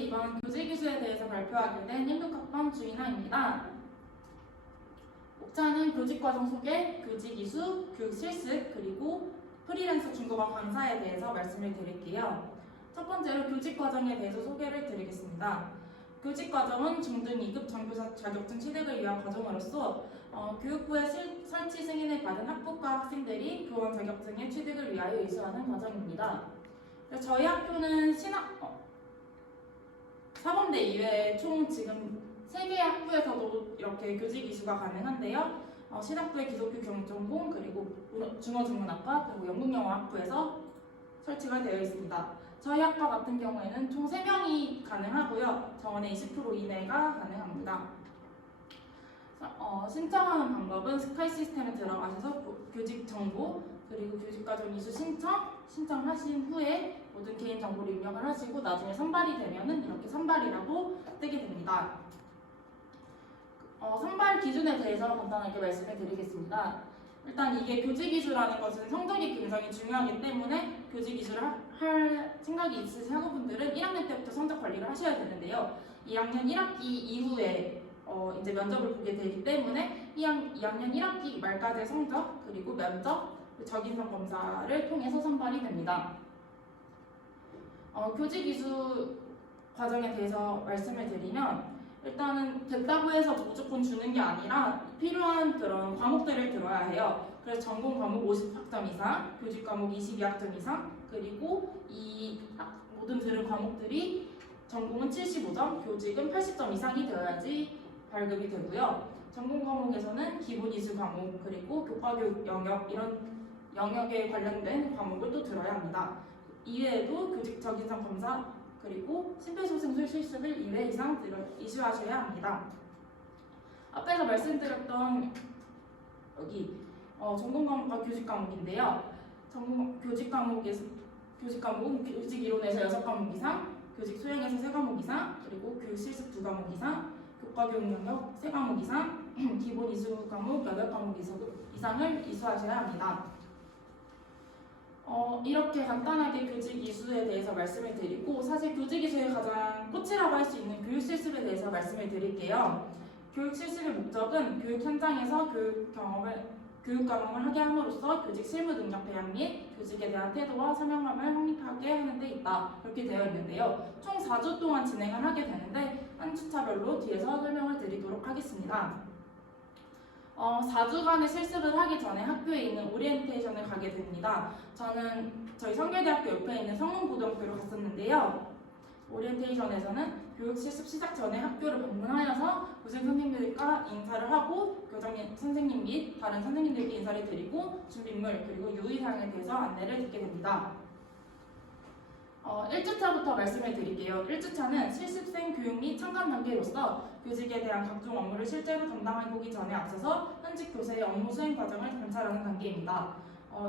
이번 교직이수에 대해서 발표하게 된 1등학번 주인아입니다. 목차는 교직과정 소개, 교직이수, 교육실습, 그리고 프리랜서 중국어 강사에 대해서 말씀을 드릴게요. 첫 번째로 교직과정에 대해서 소개를 드리겠습니다. 교직과정은 중등 2급 정교사 자격증 취득을 위한 과정으로서 교육부의 설치 승인을 받은 학부과 학생들이 교원 자격증의 취득을 위하여 이수하는 과정입니다. 저희 학교는 사범대 이외에 총 지금 3개의 학부에서도 이렇게 교직 이수가 가능한데요. 신학부의 기독교 경전공, 그리고 중어중문학과, 그리고 영국영어학부에서 설치가 되어 있습니다. 저희 학과 같은 경우에는 총 3명이 가능하고요. 정원의 20% 이내가 가능합니다. 신청하는 방법은 스카이 시스템에 들어가셔서 교직 정보, 그리고 교직과정 이수 신청하신 후에 모든 개인 정보를 입력을 하시고 나중에 선발이 되면은 이렇게 선발이라고 뜨게 됩니다. 선발 기준에 대해서 간단하게 말씀을 드리겠습니다. 일단 이게 교직이수라는 것은 성적이 굉장히 중요하기 때문에 교직이수를 할 생각이 있으신 학우분들은 1학년 때부터 성적 관리를 하셔야 되는데요. 2학년 1학기 이후에 이제 면접을 보게 되기 때문에 2학년 1학기 말까지의 성적, 그리고 면접, 적인성 검사를 통해서 선발이 됩니다. 교직이수 과정에 대해서 말씀을 드리면 일단은 됐다고 해서 무조건 주는 게 아니라 필요한 그런 과목들을 들어야 해요. 그래서 전공 과목 50학점 이상, 교직 과목 22학점 이상, 그리고 이 모든 들은 과목들이 전공은 75점, 교직은 80점 이상이 되어야지 발급이 되고요. 전공 과목에서는 기본 이수 과목, 그리고 교과교육 영역 이런 영역에 관련된 과목을 또 들어야 합니다. 이외에도 교직 적인성 검사, 그리고 심폐소생술 실습을 2회 이상 이수하셔야 합니다. 앞에서 말씀드렸던 여기 전공 과목과 교직 과목인데요. 교직 과목은 교직 이론에서 6과목 이상, 교직 수행에서 3과목 이상, 그리고 교육 실습 2과목 이상, 교과 교육 영역 3과목 이상, 기본 이수 과목 8과목 이상을 이수하셔야 합니다. 이렇게 간단하게 교직 이수에 대해서 말씀을 드리고, 사실 교직 이수의 가장 꽃이라고 할 수 있는 교육 실습에 대해서 말씀을 드릴게요. 교육 실습의 목적은 교육 현장에서 교육 경험을 하게 함으로써 교직 실무 능력 배양 및 교직에 대한 태도와 사명감을 확립하게 하는 데 있다. 이렇게 되어 있는데요. 총 4주 동안 진행을 하게 되는데 한 주차별로 뒤에서 설명을 드리도록 하겠습니다. 4주간의 실습을 하기 전에 학교에 있는 오리엔테이션을 가게 됩니다. 저는 저희 성결대학교 옆에 있는 성문고등학교를 갔었는데요. 오리엔테이션에서는 교육 실습 시작 전에 학교를 방문하여서 교생 선생님들과 인사를 하고 교장 선생님 및 다른 선생님들께 인사를 드리고 준비물 그리고 유의사항에 대해서 안내를 듣게 됩니다. 1주차부터 말씀을 드릴게요. 1주차는 실습생 교육 및 참관 단계로서 교직에 대한 각종 업무를 실제로 담당해보기 전에 앞서서 현직 교사의 업무 수행 과정을 관찰하는 단계입니다.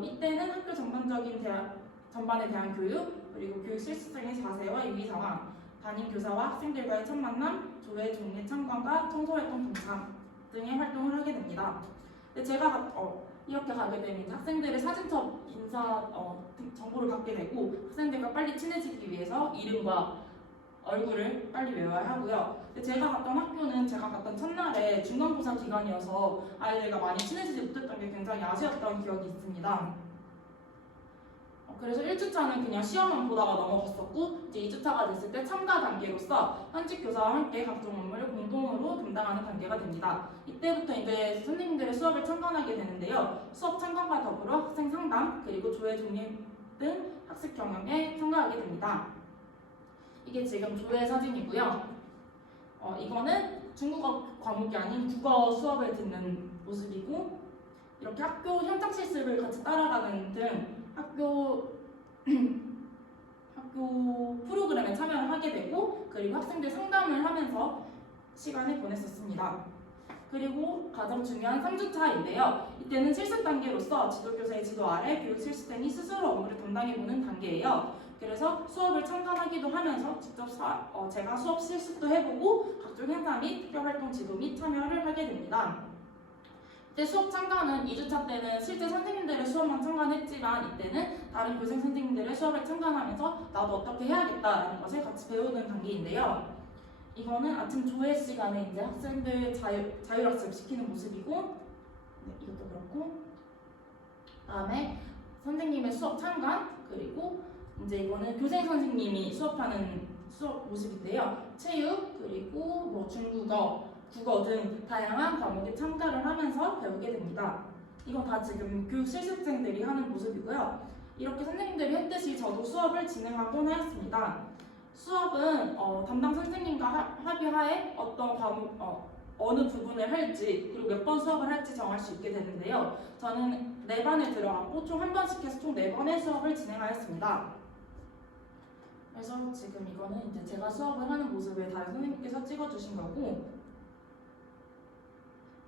이때는 학교 전반에 대한 교육, 그리고 교육 실습생의 자세와 유의 상황, 담임 교사와 학생들과의 첫 만남, 조회 종례 참관과 청소활동 동참 등의 활동을 하게 됩니다. 근데 제가 이렇게 가게 되면 학생들의 사진첩 인사 정보를 갖게 되고 학생들과 빨리 친해지기 위해서 이름과 얼굴을 빨리 외워야 하고요. 근데 제가 갔던 학교는 제가 갔던 첫날에 중간고사 기간이어서 아이들과 많이 친해지지 못했던 게 굉장히 아쉬웠던 기억이 있습니다. 그래서 1주차는 그냥 시험만 보다가 넘어갔었고 이제 2주차가 됐을 때 참가 단계로서 현직 교사와 함께 각종 업무를 공동으로 담당하는 단계가 됩니다. 이때부터 이제 선생님들의 수업을 참관하게 되는데요. 수업 참관과 더불어 학생 상담 그리고 조회 종례 등 학습 경험에 참가하게 됩니다. 이게 지금 조회 사진이고요. 이거는 중국어 과목이 아닌 국어 수업을 듣는 모습이고 이렇게 학교 현장 실습을 같이 따라가는 등 학교 프로그램에 참여를 하게 되고 그리고 학생들 상담을 하면서 시간을 보냈었습니다. 그리고 가장 중요한 3주차인데요. 이때는 실습 단계로서 지도교사의 지도 아래 교육 실습생이 스스로 업무를 담당해보는 단계예요. 그래서 수업을 참관하기도 하면서 직접 제가 수업 실습도 해보고 각종 행사 및 특별활동 지도 및 참여를 하게 됩니다. 이때 수업 참가는 2주차 때는 실제 선생님들의 수업만 참관했지만 이때는 다른 교생 선생님들의 수업을 참관하면서 나도 어떻게 해야겠다라는 것을 같이 배우는 단계인데요. 이거는 아침 조회 시간에 이제 학생들 자율학습 시키는 모습이고, 네, 이것도 그렇고, 다음에 선생님의 수업 참관, 그리고 이제 이거는 교생 선생님이 수업하는 수업 모습인데요. 체육, 그리고 뭐 중국어, 국어 등 다양한 과목에 참가를 하면서 배우게 됩니다. 이건 다 지금 실습생들이 하는 모습이고요. 이렇게 선생님들이 했듯이 저도 수업을 진행하곤 하였습니다. 수업은 담당 선생님과 합의하에 어떤 과목, 어느 부분을 할지 그리고 몇 번 수업을 할지 정할 수 있게 되는데요. 저는 4반에 들어갔고 총 1번씩 해서 총 4번의 수업을 진행하였습니다. 그래서 지금 이거는 이제 제가 수업을 하는 모습을 다른 선생님께서 찍어주신 거고,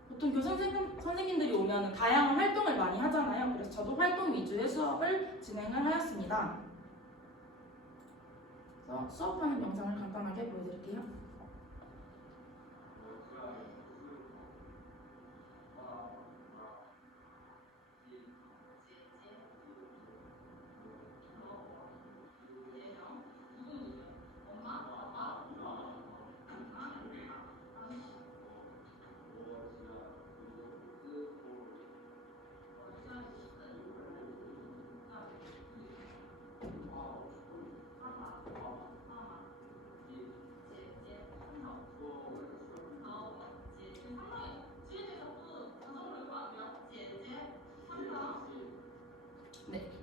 보통 선생님들이 오면 다양한 활동을 많이 하잖아요. 그래서 저도 활동 위주의 수업을 진행을 하였습니다. 그래서 수업하는 영상을 간단하게 보여드릴게요.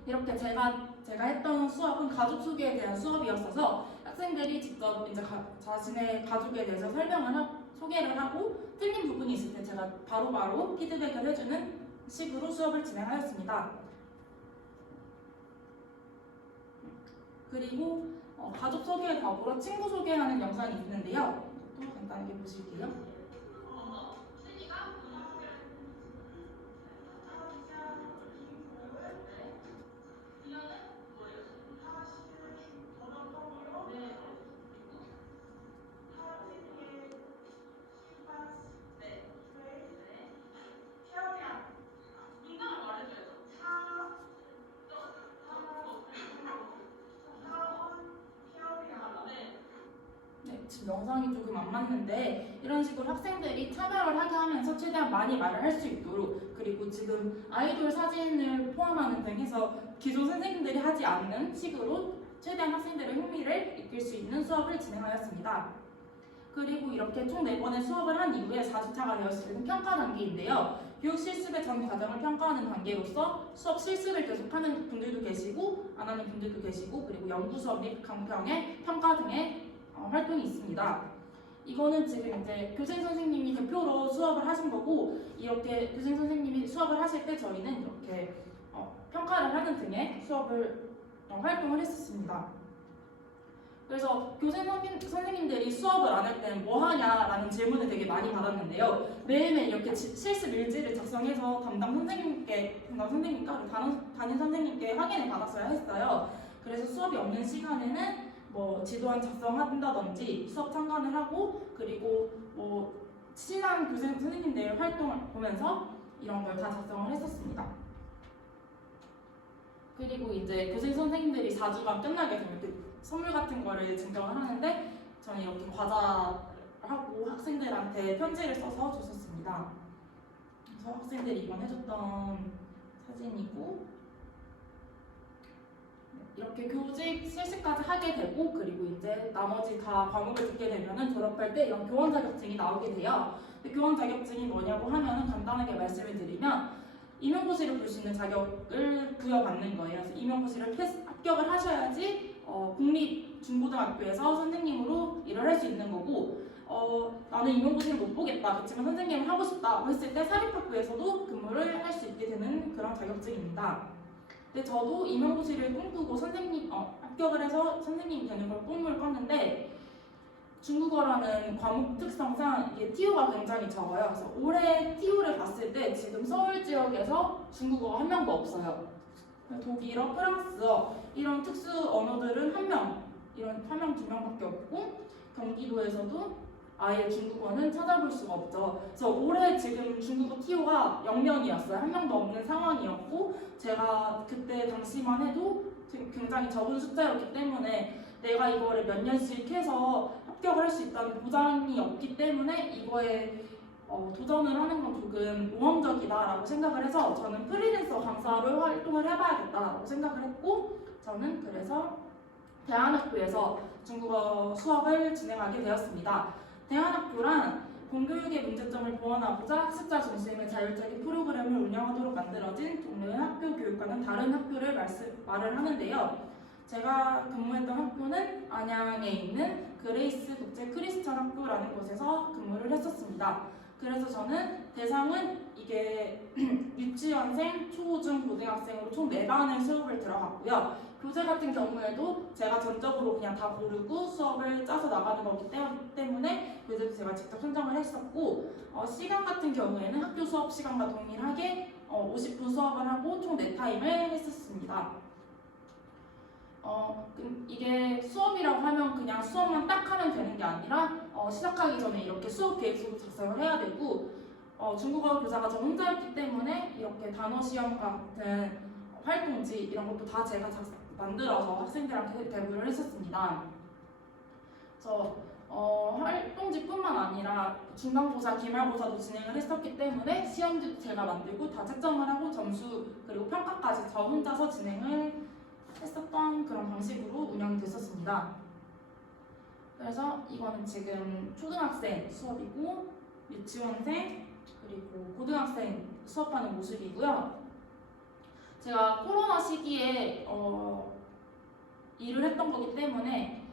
이렇게 제가 했던 수업은 가족 소개에 대한 수업이었어서 학생들이 직접 이제 자신의 가족에 대해서 소개를 하고 틀린 부분이 있을 때 제가 바로바로 피드백을 해주는 식으로 수업을 진행하였습니다. 그리고 가족 소개에 더불어 친구 소개하는 영상이 있는데요. 또 간단하게 보실게요. 지금 영상이 조금 안 맞는데 이런 식으로 학생들이 참여를 하게 하면서 최대한 많이 말을 할 수 있도록, 그리고 지금 아이돌 사진을 포함하는 등 해서 기존 선생님들이 하지 않는 식으로 최대한 학생들의 흥미를 이끌 수 있는 수업을 진행하였습니다. 그리고 이렇게 총 4번의 수업을 한 이후에 4주차가 되었을 때는 평가 단계인데요. 교육 실습의 전 과정을 평가하는 단계로서 수업 실습을 계속하는 분들도 계시고 안 하는 분들도 계시고, 그리고 연구 수업 및 강평의 평가 등의 활동이 있습니다. 이거는 지금 이제 교생 선생님이 대표로 수업을 하신 거고, 이렇게 교생 선생님이 수업을 하실 때 저희는 이렇게 평가를 하는 등의 활동을 했었습니다. 그래서 교생 선생님들이 수업을 안 할 때는 뭐 하냐라는 질문을 되게 많이 받았는데요. 매일매일 이렇게 실습 일지를 작성해서 담당 선생님과 담임 선생님께 확인을 받았어야 했어요. 그래서 수업이 없는 시간에는 뭐 지도안 작성한다든지 수업 참관을 하고, 그리고 뭐 친한 교생 선생님들의 활동을 보면서 이런 걸 다 작성을 했었습니다. 그리고 이제 교생 선생님들이 4주가 끝나게 되면 이렇게 선물 같은 거를 증정을 하는데, 저는 이렇게 과자하고 학생들한테 편지를 써서 줬었습니다. 그래서 학생들이 이번 해줬던 사진이고, 이렇게 교직 실습까지 하게 되고, 그리고 이제 나머지 다 과목을 듣게 되면은 졸업할 때 이런 교원 자격증이 나오게 돼요. 근데 교원 자격증이 뭐냐고 하면은 간단하게 말씀을 드리면 임용고시를 볼 수 있는 자격을 부여받는 거예요. 그래서 임용고시를 합격을 하셔야지 국립중고등학교에서 선생님으로 일을 할 수 있는 거고, 나는 임용고시를 못 보겠다, 그렇지만 선생님을 하고 싶다고 했을 때 사립학교에서도 근무를 할 수 있게 되는 그런 자격증입니다. 근데 저도 임용고시를 꿈꾸고 합격을 해서 선생님이 되는 걸 꿈을 꿨는데, 중국어라는 과목 특성상 이게 TO가 굉장히 적어요. 그래서 올해 TO를 봤을 때 지금 서울 지역에서 중국어가 한 명도 없어요. 독일어, 프랑스어 이런 특수 언어들은 한 명, 이런 1명, 2명밖에 없고, 경기도에서도 아예 중국어는 찾아볼 수가 없죠. 그래서 올해 지금 중국어 TO가 0명이었어요. 한 명도 없는 상황이었고 제가 그때 당시만 해도 굉장히 적은 숫자였기 때문에 내가 이거를 몇 년씩 해서 합격을 할 수 있다는 보장이 없기 때문에 이거에 도전을 하는 건 조금 모험적이다라고 생각을 해서 저는 프리랜서 강사로 활동을 해봐야겠다라고 생각을 했고 저는 그래서 대안학교에서 중국어 수업을 진행하게 되었습니다. 대안학교란 공교육의 문제점을 보완하고자 학습자 중심의 자율적인 프로그램을 운영하도록 만들어진 동료의 학교 교육과는 다른 학교를 말을 하는데요. 제가 근무했던 학교는 안양에 있는 그레이스 국제 크리스천 학교라는 곳에서 근무를 했었습니다. 그래서 저는 대상은 이게 유치원생, 초, 중, 고등학생으로 총 4반의 수업을 들어갔고요. 교재 같은 경우에도 제가 전적으로 그냥 다 고르고 수업을 짜서 나가는 거기 때문에 교재도 제가 직접 선정을 했었고 시간 같은 경우에는 학교 수업 시간과 동일하게 50분 수업을 하고 총 4타임을 했었습니다. 이게 수업이라고 하면 그냥 수업만 딱 하면 되는 게 아니라 시작하기 전에 이렇게 수업 계획서도 작성을 해야 되고 중국어 교사가 저 혼자였기 때문에 이렇게 단어 시험 같은 활동지 이런 것도 다 제가 만들어서 학생들한테 대부를 했었습니다. 그래서 활동지뿐만 아니라 중간고사, 기말고사도 진행을 했었기 때문에 시험지도 제가 만들고 다 채점을 하고 점수 그리고 평가까지 저 혼자서 진행을 했었던 그런 방식으로 운영이 됐었습니다. 그래서 이거는 지금 초등학생 수업이고 유치원생 그리고 고등학생 수업하는 모습이고요. 제가 코로나 시기에 일을 했던 거기 때문에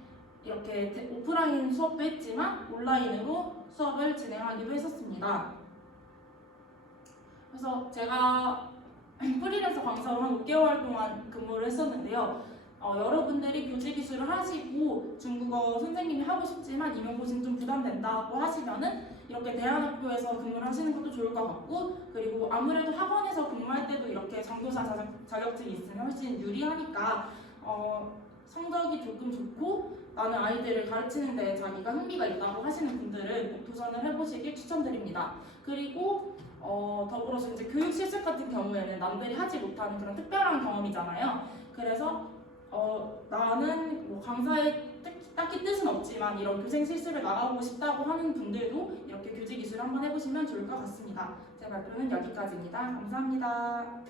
이렇게 오프라인 수업도 했지만 온라인으로 수업을 진행하기도 했었습니다. 그래서 제가 프리랜서 강사로 한 5개월 동안 근무를 했었는데요. 여러분들이 교직 기술을 하시고 중국어 선생님이 하고 싶지만 임용고시는 좀 부담된다고 하시면은 이렇게 대안학교에서 근무를 하시는 것도 좋을 것 같고 그리고 아무래도 학원에서 근무할 때도 이렇게 장교사 자격증이 있으면 훨씬 유리하니까 성적이 조금 좋고 나는 아이들을 가르치는 데 자기가 흥미가 있다고 하시는 분들은 꼭 도전을 해보시길 추천드립니다. 그리고 더불어서 이제 교육 실습 같은 경우에는 남들이 하지 못하는 그런 특별한 경험이잖아요. 그래서 나는 뭐 강사의 딱히 뜻은 없지만 이런 교생 실습을 나가보고 싶다고 하는 분들도 이렇게 교직 이수를 한번 해보시면 좋을 것 같습니다. 제 발표는 여기까지입니다. 감사합니다.